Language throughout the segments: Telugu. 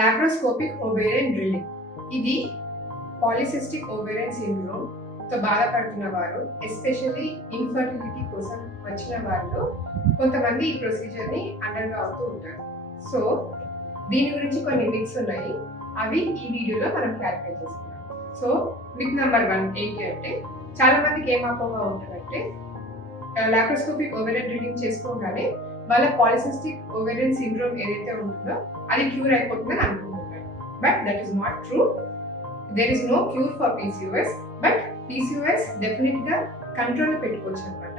Laparoscopic ovarian drilling. ఇది పాలిసిస్టిక్ ఓవేరియన్ సిండ్రోమ్ తో బాధపడుతున్న వారు, ఎస్పెషల్లీ ఇన్ఫర్టిలిటీ కోసం వచ్చిన వారిలో కొంతమంది ఈ ప్రొసీజర్ ని అండర్గా అవుతూ ఉంటారు. సో దీని గురించి కొన్ని మిత్స్ ఉన్నాయి, అవి ఈ వీడియోలో మనం క్లారిఫై చేసుకున్నాం. సో మిత్ నెంబర్ 1 ఏంటి అంటే, చాలా మందికి ఏం అపోహ ఉంటుందంటే లాప్రోస్కోపిక్ ఓవేరియన్ డ్రిల్లింగ్ చేసుకోగానే వాళ్ళ పాలిసిస్టిక్ ఓవేరియన్ సిండ్రోమ్ ఏదైతే ఉంటుందో అది క్యూర్ అయిపోతుందని అనుకుంటున్నారు. But that is not true. There is no cure for PCOS, but PCOS definite గా కంట్రోల్ పెట్టుకోవచ్చు అనమాట,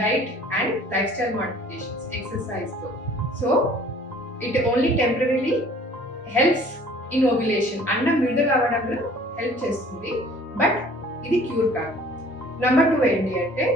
diet and life style modifications, exercise తో. So it only temporarily helps in ovulation, అండం విడుదల అవ్వడంలో హెల్ప్ చేస్తుంది, బట్ ఇది క్యూర్ కాదు. నెంబర్ 2 ఏంటి అంటే,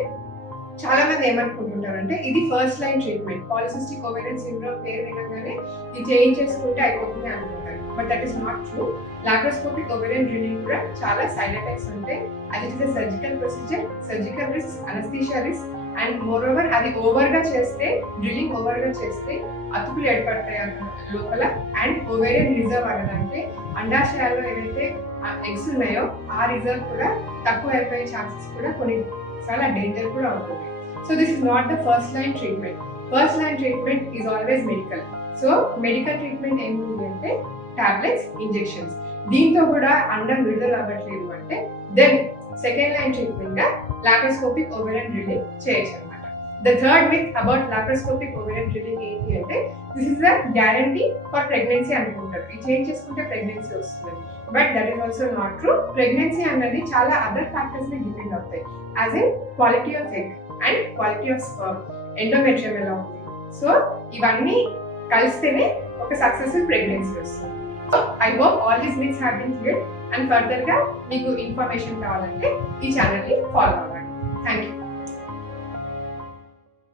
చాలా మంది ఏమనుకుంటుంటారంటే ఇది first line treatment, polycystic ovarian syndrome పేరు వినగానే ఇది చేయించేసుకుంటే అయిపోతుంది అనుకుంటారు. But that is not true. Laparoscopic ovarian drilling కూడా చాలా సైడ్ ఎఫెక్ట్స్ ఉంటాయి. అది is surgical procedure, surgical risk, anaesthesia risk, and more over అది ఓవర్గా చేస్తే, డ్రిల్లింగ్ ఓవర్గా చేస్తే అతుకులు ఏర్పడతాయి లోపల, అండ్ ఓవేరియన్ రిజర్వ్ అన్నదంటే అండాశయాల్లో ఏదైతే ఎగ్స్ ఉన్నాయో ఆ రిజర్వ్ కూడా తక్కువ అయిపోయే ఛాన్సెస్ కూడా కొన్ని చాలా డేంజర్ కూడా ఉంటుంది. So this is not the first line treatment. First line treatment is always medical. So medical treatment ఏముంది అంటే టాబ్లెట్స్, ఇంజెక్షన్స్. దీంతో కూడా అండం విడుదల అవ్వట్లేదు అంటే దెన్ సెకండ్ లైన్ ట్రీట్మెంట్ గా లాప్రోస్కోపిక్ ఓవేరియన్ డ్రిల్లింగ్ చేయొచ్చు అనమాట. The third myth about laparoscopic ovarian drilling ఏంటి అంటే, this is the guarantee for pregnancy అనుకుంటారు, ఇది చేంజ్ చేసుకుంటే ప్రెగ్నెన్సీ వస్తుంది. But that is also not true. Pregnancy అన్నది చాలా అదర్ ఫ్యాక్టర్స్ మీద డిపెండ్ అవుతాయి, as in quality of egg and quality of sperm, endometrium ఎలా ఉంది. సో ఇవన్నీ కలిస్తేనే ఒక సక్సెస్ఫుల్ ప్రెగ్నెన్సీ వస్తుంది. So I hope all these myths have been clear, and further గా మీకు ఇన్ఫర్మేషన్ కావాలంటే ఈ ఛానల్ ని ఫాలో అవ్వండి.